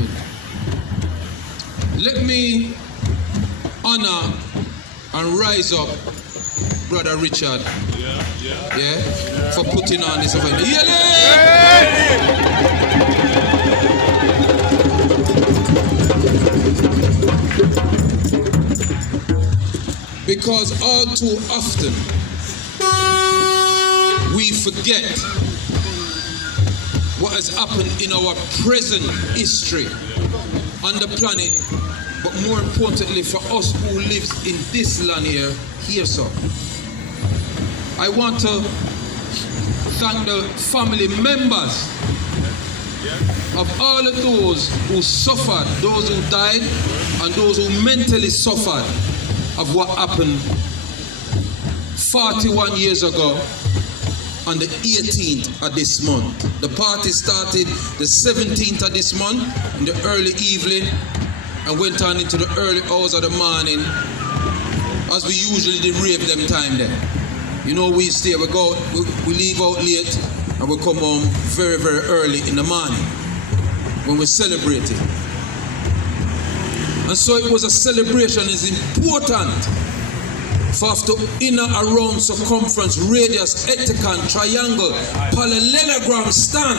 started. Let me honor and rise up Brother Richard, for putting on this event. Because all too often we forget what has happened in our present history on the planet, but more importantly for us who lives in this land here, sir. I want to thank the family members of all of those who suffered, those who died, and those who mentally suffered of what happened 41 years ago on the 18th of this month. The party started the 17th of this month in the early evening and went on into the early hours of the morning, as we usually did rave them time there. You know, we stay, we leave out late and we come home very, very early in the morning when we're celebrating. And so it was a celebration. It's important for us to inner, around, circumference, radius, heptagon, triangle, parallelogram stand,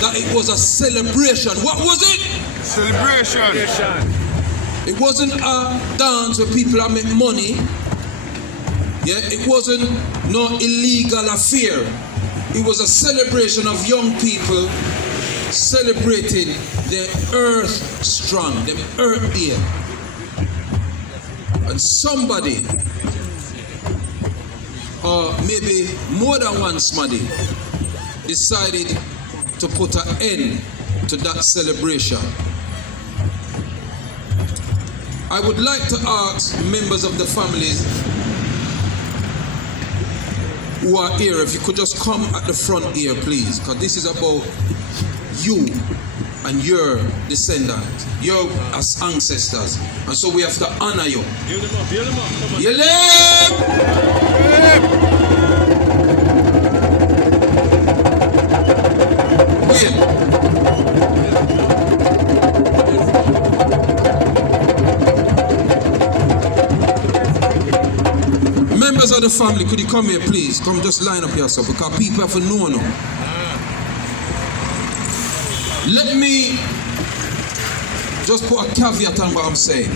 that it was a celebration. What was it? Celebration. It wasn't a dance where people are make money. Yeah, it wasn't no illegal affair. It was a celebration of young people celebrating the earth strong, the earth day. And somebody, or maybe more than one somebody, decided to put an end to that celebration. I would like to ask members of the families who are here, if you could just come at the front here, please, because this is about you and your descendants, your as ancestors, and so we have to honor you. Build them up, come on. You live! Members of the family, could you come here, please? Come, just line up yourself, because people have to know now. Let me just put a caveat on what I'm saying.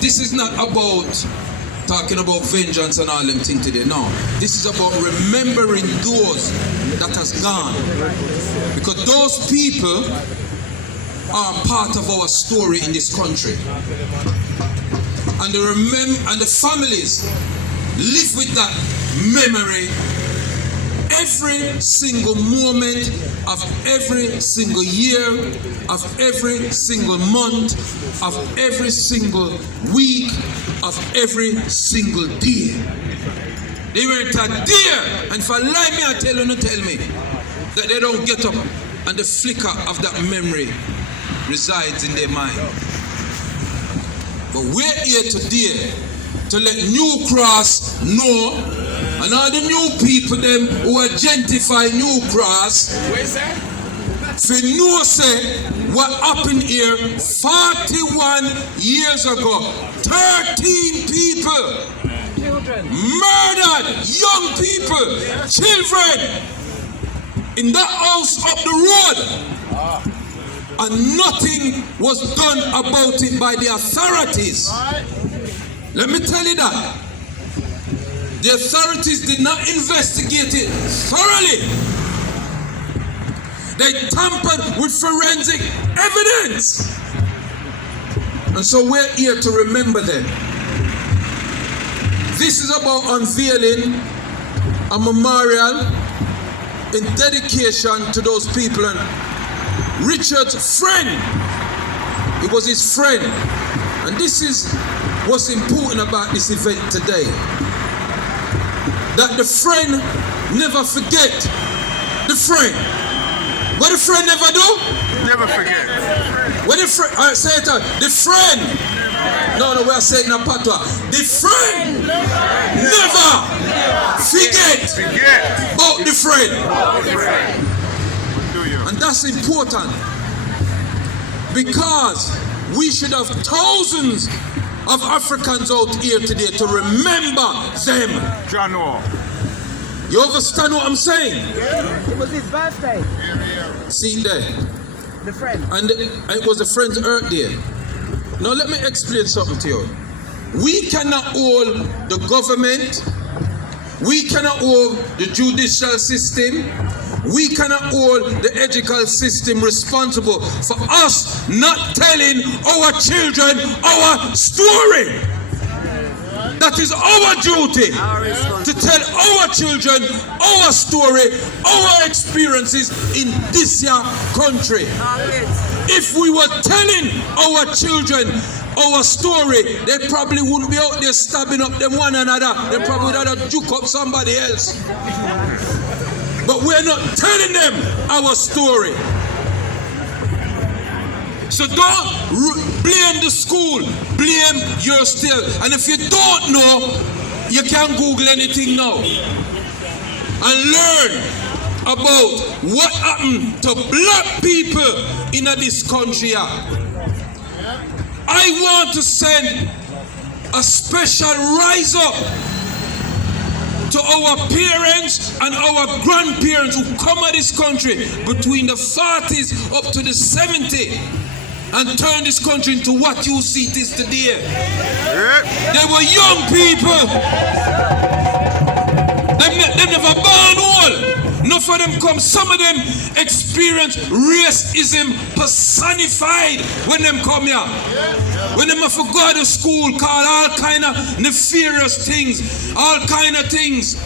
This is not about talking about vengeance and all them things today. No. This is about remembering those that has gone. Because those people are part of our story in this country. And the families live with that memory every single moment of every single year, of every single month, of every single week, of every single day. They weren't a dear, and if I lie me, I tell you, not tell me, that they don't get up and the flicker of that memory resides in their mind. But we're here today to let New Cross know, and all the new people them who identify New Cross, for know say what happened here 41 years ago. 13 people murdered, young people, children, in that house up the road, and nothing was done about it by the authorities. Let me tell you that. The authorities did not investigate it thoroughly. They tampered with forensic evidence. And so we're here to remember them. This is about unveiling a memorial in dedication to those people. And Richard's friend, it was his friend. And this is what's important about this event today. That the friend never forget the friend. What the friend never do? Never forget. What the friend, say it out. The friend. No, we are saying in patois. The friend never forget about the friend. And that's important. Because we should have thousands of Africans out here today to remember them. John Wall. You understand what I'm saying? It was his birthday. See there. The friend. And it was a friend's birthday. Now let me explain something to you. We cannot hold the government. We cannot hold the judicial system. We cannot hold the educational system responsible for us not telling our children our story. That is our duty, to tell our children our story, our experiences in this here country. If we were telling our children our story, they probably wouldn't be out there stabbing up them one another. They probably would have juke up somebody else. But we're not telling them our story. So don't blame the school, blame your still. And if you don't know, you can Google anything now and learn about what happened to black people in this country. I want to send a special rise up to our parents and our grandparents who come to this country between the 40s up to the 70s and turn this country into what you see this today. They were young people. They never born old. Enough of them come, some of them experience racism personified when them come here. When them have to go to school, call all kind of nefarious things, all kind of things.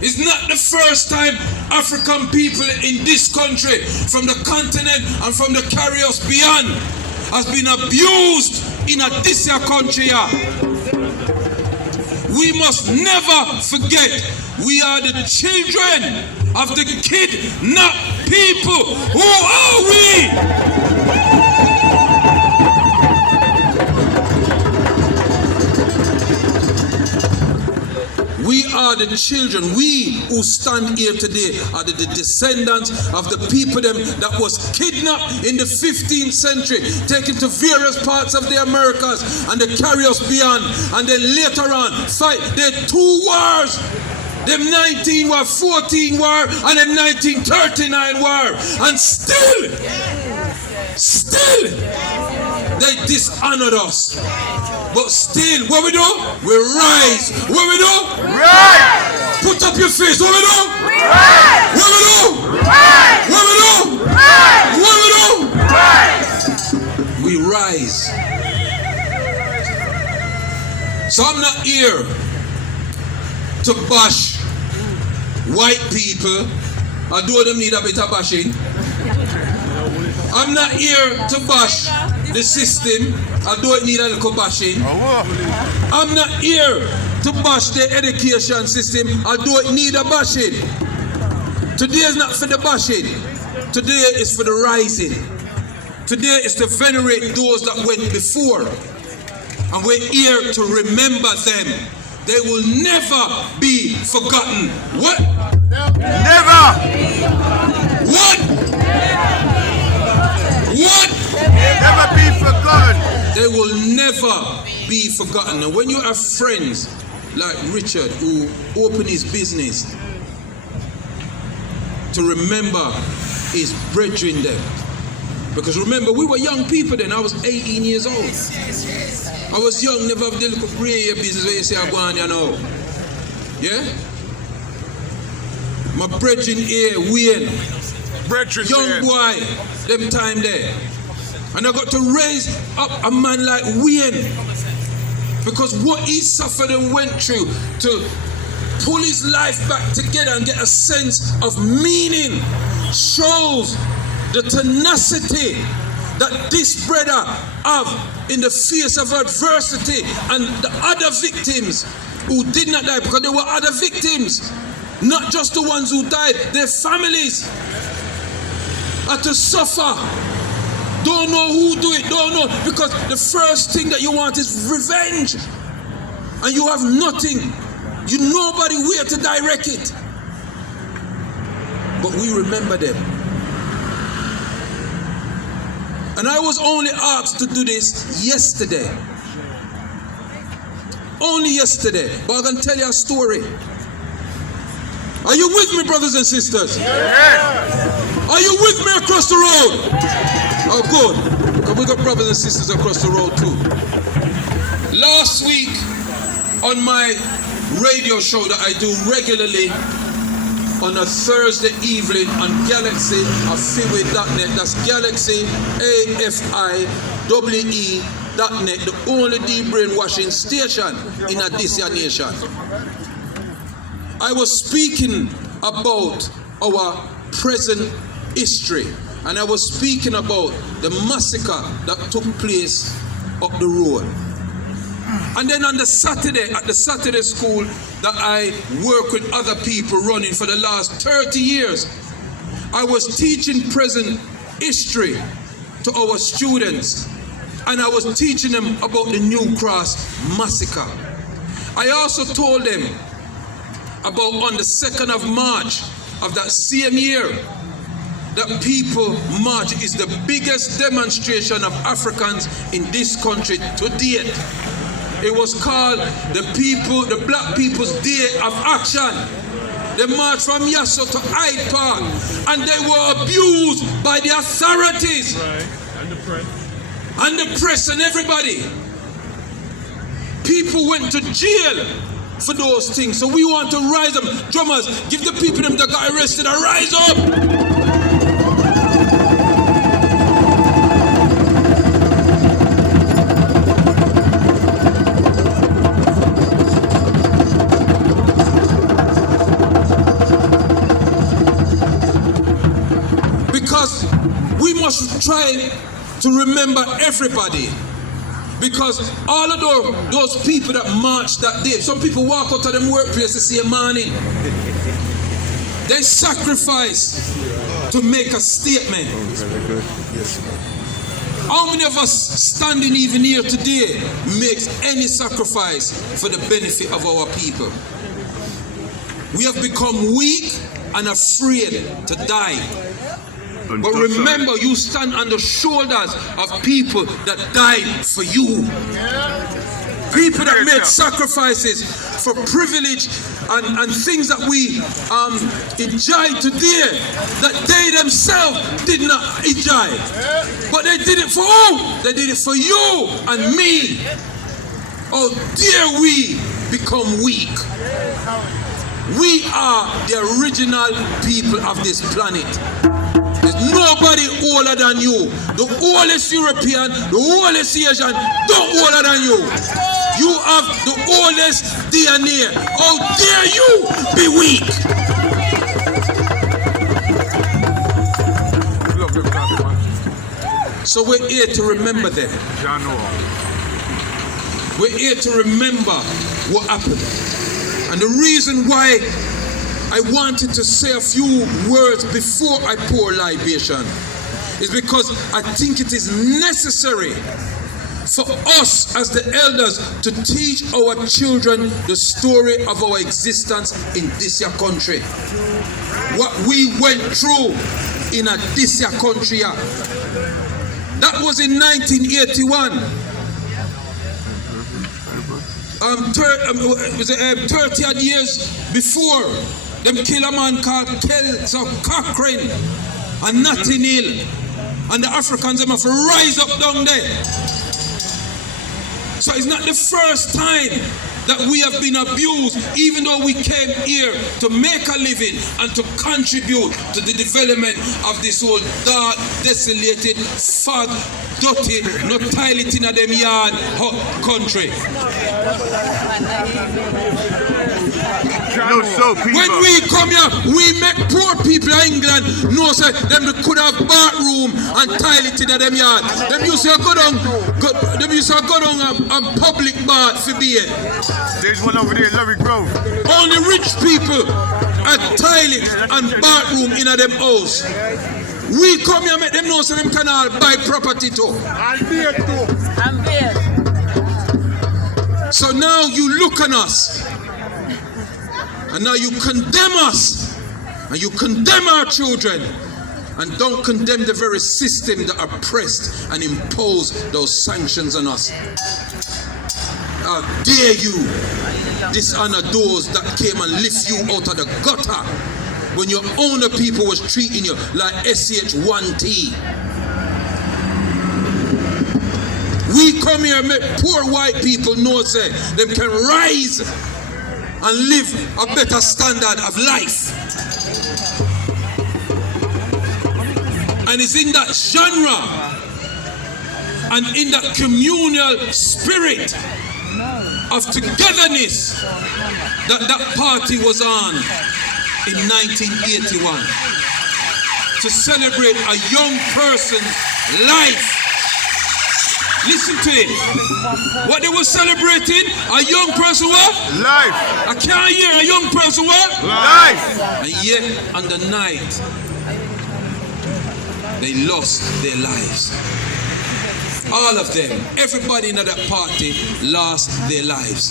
It's not the first time African people in this country, from the continent and from the carriers beyond, has been abused in this country. We must never forget, we are the children of the kidnapped people. Who are we? We are the children. We who stand here today are the descendants of the people them that was kidnapped in the 15th century, taken to various parts of the Americas and the carriers beyond, and then later on fight their two wars. Them 19 war, 14 war, and them 1939 war, and still they dishonored us. But still, what we do? We rise. What we do? Rise! Put up your face. What we do? Rise! What we do? Rise! What we do? Rise! What we do? Rise! We rise. So I'm not here to bash white people, although them need a bit of bashing. I'm not here to bash the system, although it need a little bashing. I'm not here to bash the education system, although it need a bashing. Today is not for the bashing. Today is for the rising. Today is to venerate those that went before. And we're here to remember them. They will never be forgotten. What? Never! What? What? Never be forgotten. They will never be forgotten. And when you have friends like Richard who open his business to remember his brethren there. Because remember, we were young people then. I was 18 years old. I was young, never have the little gray business where you say I go on, you know. Yeah? My brethren here, Wayne. Brethren, Young boy, them time there. And I got to raise up a man like Wayne. Because what he suffered and went through to pull his life back together and get a sense of meaning shows the tenacity that this brother have in the face of adversity, and the other victims who did not die, because there were other victims, not just the ones who died, their families had to suffer. Don't know who do it, don't know, because the first thing that you want is revenge, and you have nothing, you nobody where to direct it. But we remember them. And I was only asked to do this yesterday. Only yesterday. But I'm going to tell you a story. Are you with me, brothers and sisters? Yes. Are you with me across the road? Oh, good. Because we got brothers and sisters across the road too. Last week, on my radio show that I do regularly on a Thursday evening on Galaxy Afiwe.net, that's Galaxy AFIWE.net, the only de-brainwashing station in a this nation. I was speaking about our present history, and I was speaking about the massacre that took place up the road. And then on the Saturday, at the Saturday school that I work with other people running for the last 30 years, I was teaching present history to our students, and I was teaching them about the New Cross massacre. I also told them about on the 2nd of March of that same year, that people march is the biggest demonstration of Africans in this country to date. It was called the Black People's Day of Action. They marched from Yasso to Hyde Park, and they were abused by the authorities. Right. And the press. And the press and everybody. People went to jail for those things. So we want to rise up. Drummers, give the people them that got arrested a rise up. Because we must try to remember everybody. Because all of those people that marched that day, some people walk out of them workplace to see a morning. They sacrifice to make a statement. How many of us standing even here today makes any sacrifice for the benefit of our people? We have become weak and afraid to die. But remember, you stand on the shoulders of people that died for you. People that made sacrifices for privilege and things that we enjoy today that they themselves did not enjoy. But they did it for who? They did it for you and me. Oh, dare we become weak. We are the original people of this planet. There's nobody older than you. The oldest European, the oldest Asian, don't older than you. You have the oldest DNA. How dare you be weak? So we're here to remember them. We're here to remember what happened. And the reason why I wanted to say a few words before I pour libation is because I think it is necessary for us as the elders to teach our children the story of our existence in this year country. What we went through in a this year country. That was in 1981. 30 odd years before. Them kill a man called Kelso Cochrane and Notting Hill. And the Africans them have to rise up down there. So it's not the first time that we have been abused, even though we came here to make a living and to contribute to the development of this whole dark, desolated, fat, dirty, no toilet in them yard country. No soap, when we come here, we make poor people in England know say them could have bathroom and toilet in them yard. Them used to go down public bath for being. There's one over there, Larry Grove. Only rich people have toilet and bathroom in them house. We come here make them know so them can all buy property too. And beer too. I'm there. So now you look on us. And now you condemn us. And you condemn our children. and don't condemn the very system that oppressed and imposed those sanctions on us. How dare you dishonor those that came and lift you out of the gutter when your owner people was treating you like SH1T. We come here and make poor white people know say them can rise and live a better standard of life. And it's in that genre and in that communal spirit of togetherness that party was on in 1981 to celebrate a young person's life. Listen to it. What they were celebrating? A young person what? Life. I can't hear a young person what? Life. And yet on the night they lost their lives. All of them, everybody in that party lost their lives.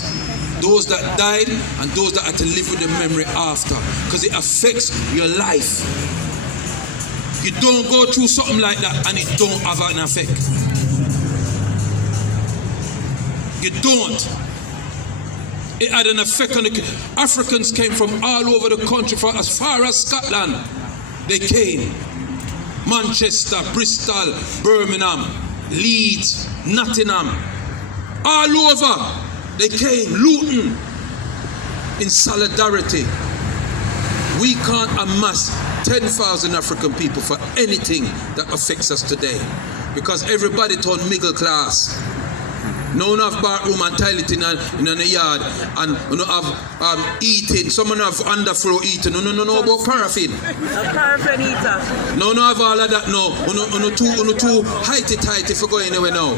Those that died and those that had to live with the memory after, because it affects your life. You don't go through something like that and it don't have an effect. You don't. It had an effect on the Africans came from all over the country, from as far as Scotland. They came. Manchester, Bristol, Birmingham, Leeds, Nottingham, all over they came, Luton, in solidarity. We can't amass 10,000 African people for anything that affects us today, because everybody turned middle class. No one have bathroom and toilet in the yard, and no have eating. Some have underfloor eating. No about paraffin. A paraffin eater. No have all of that. No, too heighty for going anywhere now.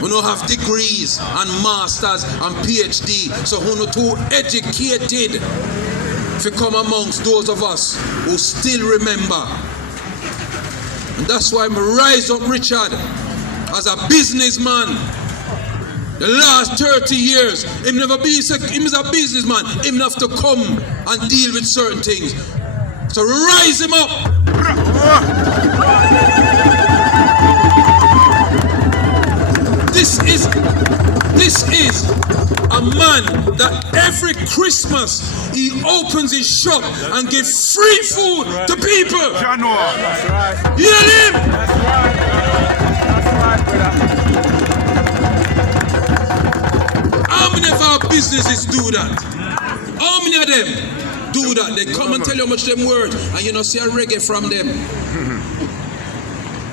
We don't have degrees and masters and PhD, so who not too educated to come amongst those of us who still remember. And that's why I rise up Richard as a businessman. The last 30 years, him never be him is a businessman. Him have to come and deal with certain things. So rise him up. This is a man that every Christmas he opens his shop and gives free food to people. That's right. Hear him? How many of our businesses do that? How many of them do that? They come and tell you how much them worth, and you know see a reggae from them.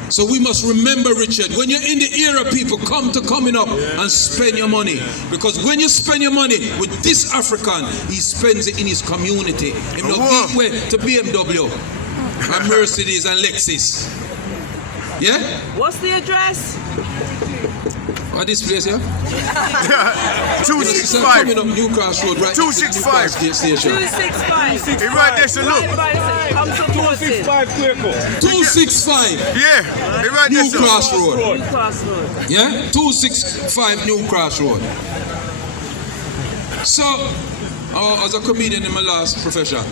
So we must remember, Richard, when you're in the era, people come to Coming Up and spend your money. Because when you spend your money with this African, he spends it in his community. He no give way to BMW and Mercedes and Lexus. Yeah? What's the address? What this place here? 265. Coming Up New Cross Road, right? 265. Station. 265. He right there, so look. I'm supporting. 265. Yeah, he right there, New so. Cross Road. New Cross Road. Yeah? 265 New Cross Road. So, as a comedian in my last profession.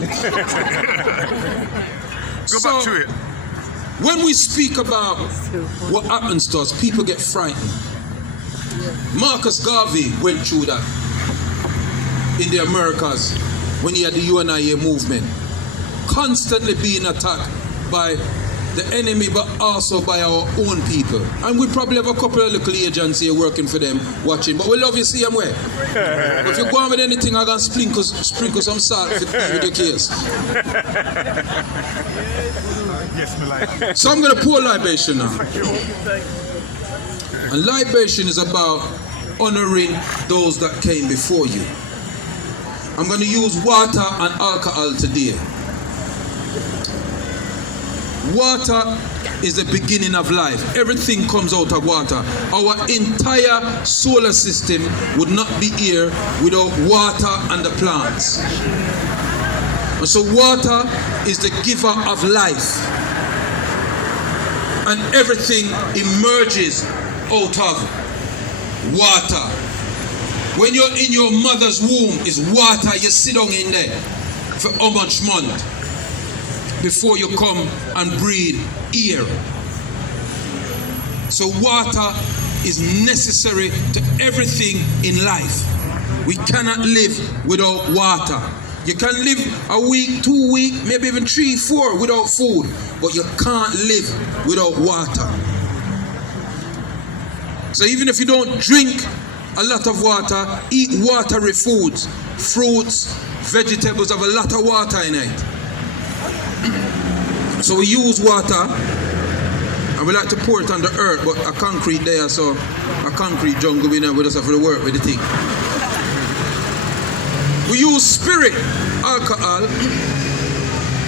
Go back to it. When we speak about what happens to us, people get frightened. Marcus Garvey went through that in the Americas when he had the UNIA movement. Constantly being attacked by the enemy, but also by our own people. And we probably have a couple of little agents here working for them, watching. But we love you, see them way. But if you go on with anything, I'm going to sprinkle some salt with your case. Yes, me like. So I'm going to pour libation now. And libation is about honoring those that came before you. I'm going to use water and alcohol today. Water is the beginning of life. Everything comes out of water. Our entire solar system would not be here without water and the plants. And so water is the giver of life. And everything emerges out of water. When you're in your mother's womb, it's water. You sit down in there for how much month? before you come and breathe air. So water is necessary to everything in life. We cannot live without water. You can live a week, 2 weeks, maybe even 3, 4 without food, but you can't live without water. So even if you don't drink a lot of water, eat watery foods, fruits, vegetables have a lot of water in it. So we use water, and we like to pour it on the earth, but a concrete there, so a concrete jungle, we just have to work with the thing. We use spirit, alcohol,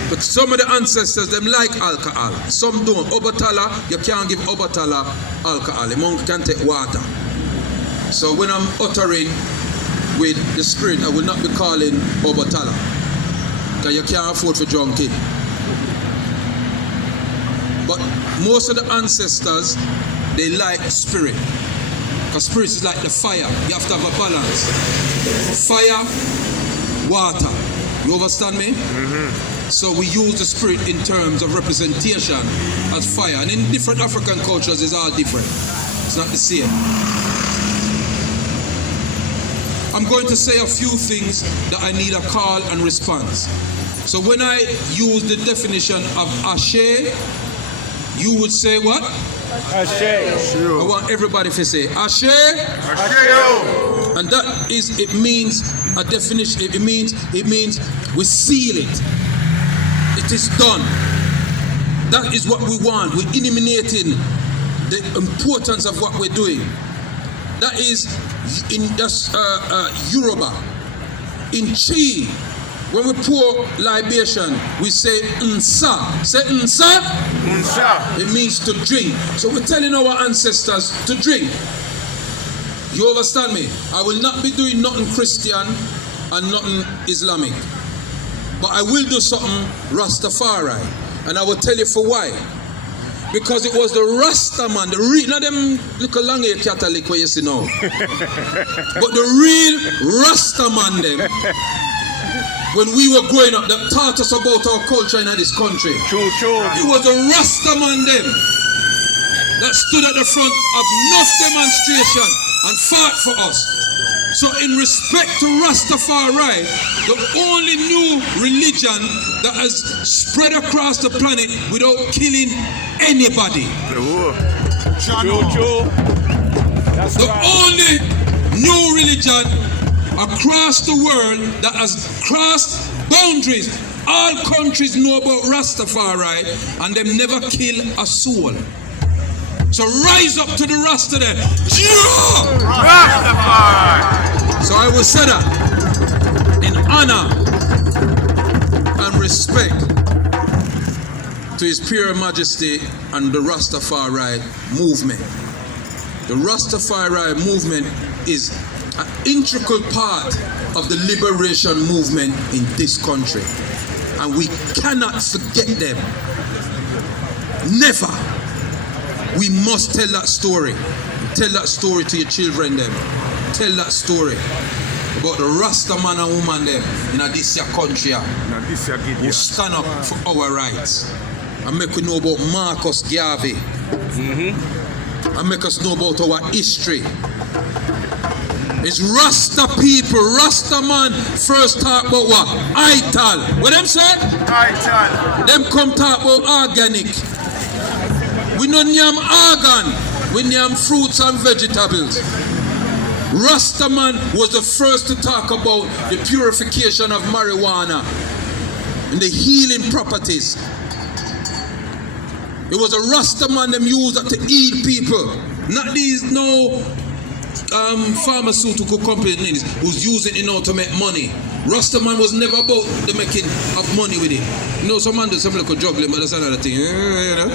but some of the ancestors, them like alcohol. Some don't. Obatala, you can't give Obatala alcohol. The monk can take water. So when I'm uttering with the spirit, I will not be calling Obatala, because you can't afford to drink it. But most of the ancestors, they like spirit. Because spirit is like the fire. You have to have a balance. Fire, water. You understand me? Mm-hmm. So we use the spirit in terms of representation as fire. And in different African cultures, it's all different. It's not the same. I'm going to say a few things that I need a call and response. So when I use the definition of Ashe, you would say what? Ashe. I want everybody to say Ashe. Ashe. And that is, it means a definition. It means we seal it. It is done. That is what we want. We're eliminating the importance of what we're doing. That is in Yoruba. In Chi, when we pour libation, we say Nsa. Say Nsa. Nsa. It means to drink. So we're telling our ancestors to drink. You understand me? I will not be doing nothing Christian and nothing Islamic. But I will do something Rastafari. And I will tell you for why. Because it was the Rasta man, not them little long hair Catholic where you see now. But the real Rasta man them, when we were growing up, that taught us about our culture in this country. True. It was the Rasta man them that stood at the front of enough demonstration and fought for us. So in respect to Rastafari, the only new religion that has spread across the planet without killing anybody. True. That's The right. only new religion across the world that has crossed boundaries. All countries know about Rastafari and them never kill a soul. So rise up to the Rasta there. Rastafari. So I will say that in honor and respect to His Pure Majesty and the Rastafari movement. The Rastafari movement is an integral part of the liberation movement in this country. And we cannot forget them. Never. We must tell that story. Tell that story to your children them. Tell that story about the Rasta man and woman them in this country who stand up for our rights. And make we know about Marcus Garvey. And make us know about our history. It's Rasta people, Rasta man first talk about what? Ital. What them say? Ital. Them come talk about organic. We no name organ, we name fruits and vegetables. Rastaman was the first to talk about the purification of marijuana and the healing properties. It was a Rastaman them used that to heal people. Not these pharmaceutical companies who's using it now to make money. Rastaman was never about the making of money with it. You know, some man do something like a juggling, but that's another thing. You know?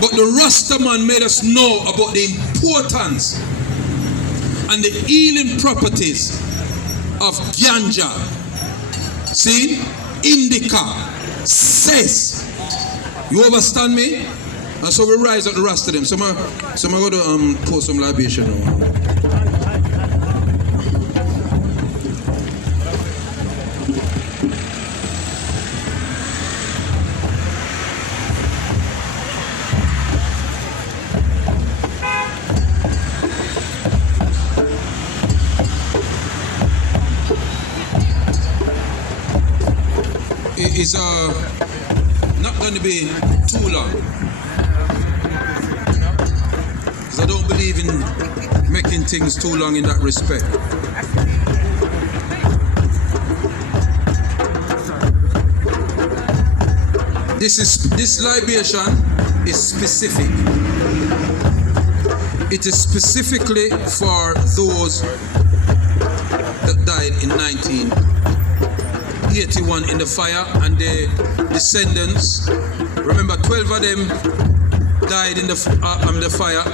But the Rastaman made us know about the importance and the healing properties of ganja. See? Indica. Cess. You understand me? And so we rise up the rest of them. So I'm going to pour some libation now. is not going to be too long. Because I don't believe in making things too long in that respect. This libation is specific. It is specifically for those that died in 1981 in the fire and their descendants. Remember, 12 of them died in the fire.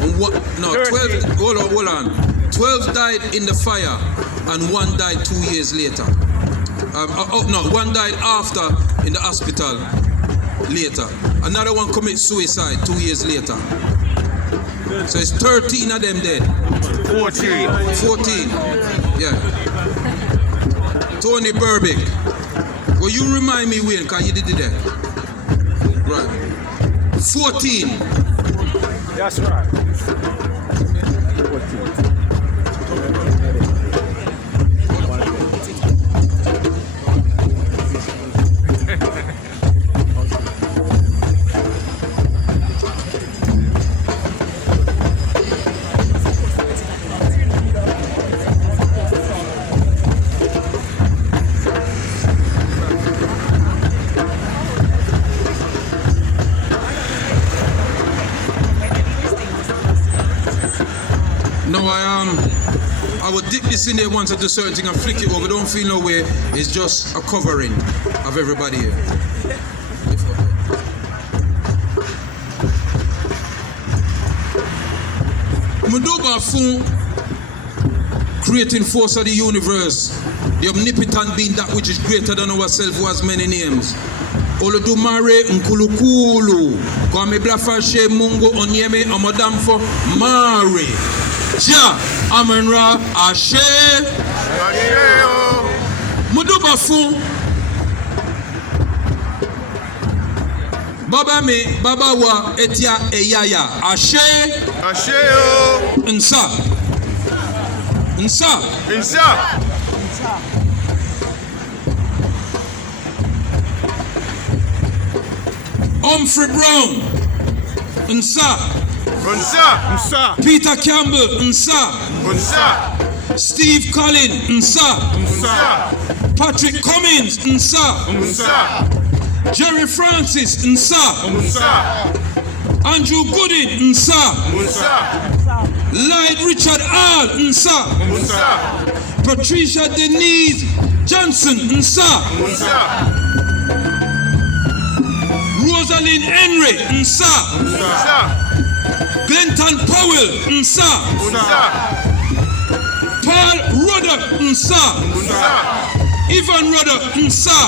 And what? No, 12. Hold on. 12 died in the fire, and one died 2 years later. One died after in the hospital later. Another one commits suicide 2 years later. So it's 13 of them dead. 14. 14. Yeah. Tony Burbick. Well, you remind me when, because you did that. Right. 14. That's right. 14. No, I would dip this in there once I do certain thing and flick it over. Don't feel no way. It's just a covering of everybody here. Mudoba Fun, creating force of the universe, the omnipotent being that which is greater than ourselves, who has many names. Olodumare Nkulukulu, Kwame Blafashe Mungo Onyeme Amadamfo Mare. Ja Amenra Ashe Muduba Fun Baba me Baba wa Etia Eyaya Ashe Nsa Humphrey Brown Nsa Peter Campbell, Nsa. Steve Collin, Nsa. Patrick Cummins, Nsa. Jerry Francis, Nsa. Andrew Goodin, Nsa. Lloyd Richard All, Nsa. Patricia Denise Johnson, Nsa. Rosalind Henry, Nsa. Glenton Powell, Nsa. Paul Ruddock, Nsa. Yvonne Ruddock, Nsa.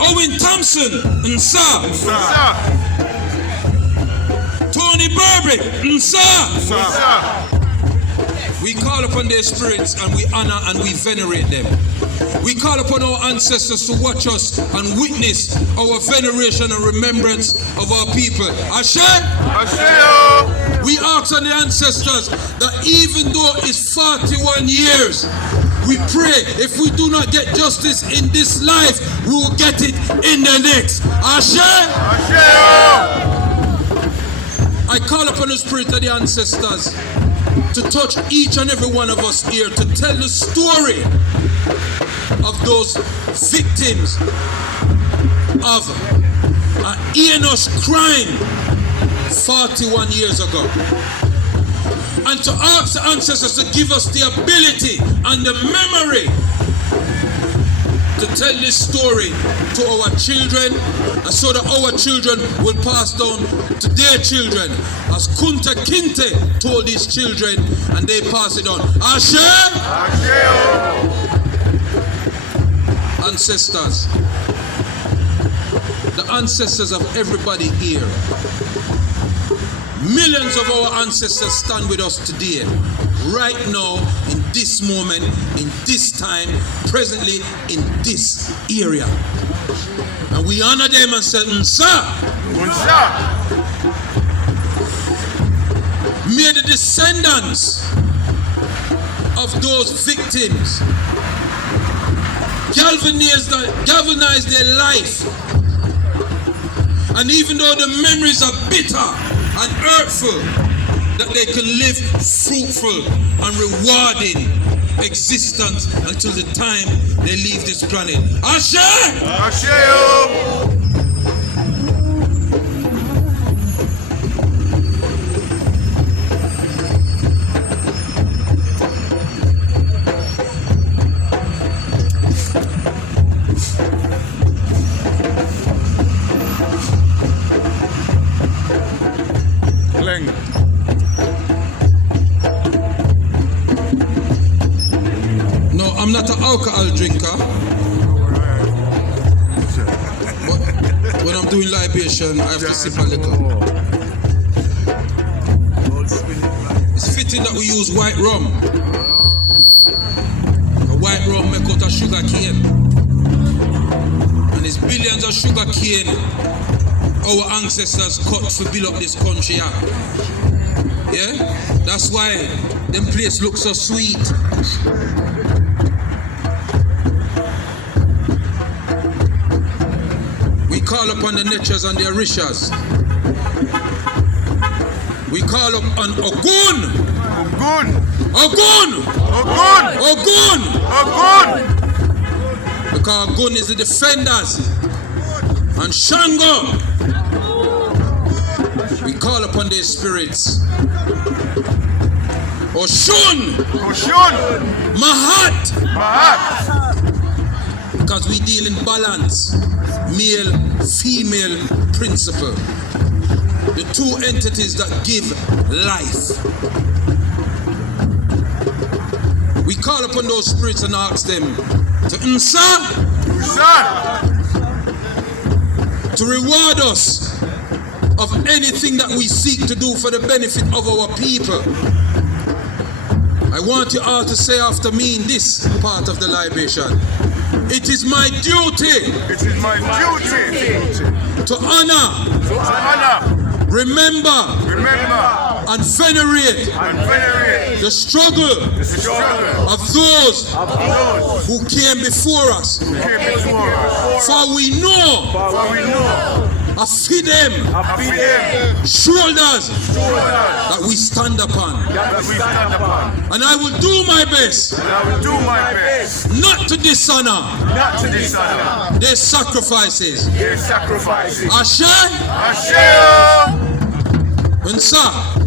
Owen Thompson, Nsa. Tony Burbick, Nsa. We call upon their spirits and we honor and we venerate them. We call upon our ancestors to watch us and witness our veneration and remembrance of our people. Ashe? We ask on the ancestors that even though it's 41 years, we pray if we do not get justice in this life, we will get it in the next. Ashe? I call upon the spirit of the ancestors to touch each and every one of us here, to tell the story of those victims of an heinous crime 41 years ago. And to ask the ancestors to give us the ability and the memory to tell this story to our children, and so that our children will pass down to their children, as Kunta Kinte told his children, and they pass it on. Ashe? Ancestors, the ancestors of everybody here, millions of our ancestors stand with us today, right now, in this moment, in this time, presently in this area. And we honor them and say, Nsa. May the descendants of those victims galvanize their life. And even though the memories are bitter and hurtful, that they can live fruitful and rewarding existence until the time they leave this planet. Ashe! Ashe! No, I'm not an alcohol drinker. But when I'm doing libation, I have to sip a liquor. It's fitting that we use white rum. The white rum make out of sugar cane. And there's billions of sugar cane our ancestors cut to build up this country. Yeah? That's why them place look so sweet. We call upon the natures and the Orishas. We call upon Ogun. Ogun! Ogun! Ogun! Ogun! Ogun! Because Ogun is the defenders. And Shango. We call upon their spirits. Oshun! Oshun! Mahat! Mahat! Because we deal in balance. Male, female principle. The two entities that give life. We call upon those spirits and ask them to to reward us of anything that we seek to do for the benefit of our people. I want you all to say after me in this part of the libation. It is my duty. It is my duty to honor, remember, and venerate the struggle of those who came before us. For we know I feed them shoulders that we stand upon. And I will do my best not to dishonor their sacrifices. Ashe? Ashe! Unsa?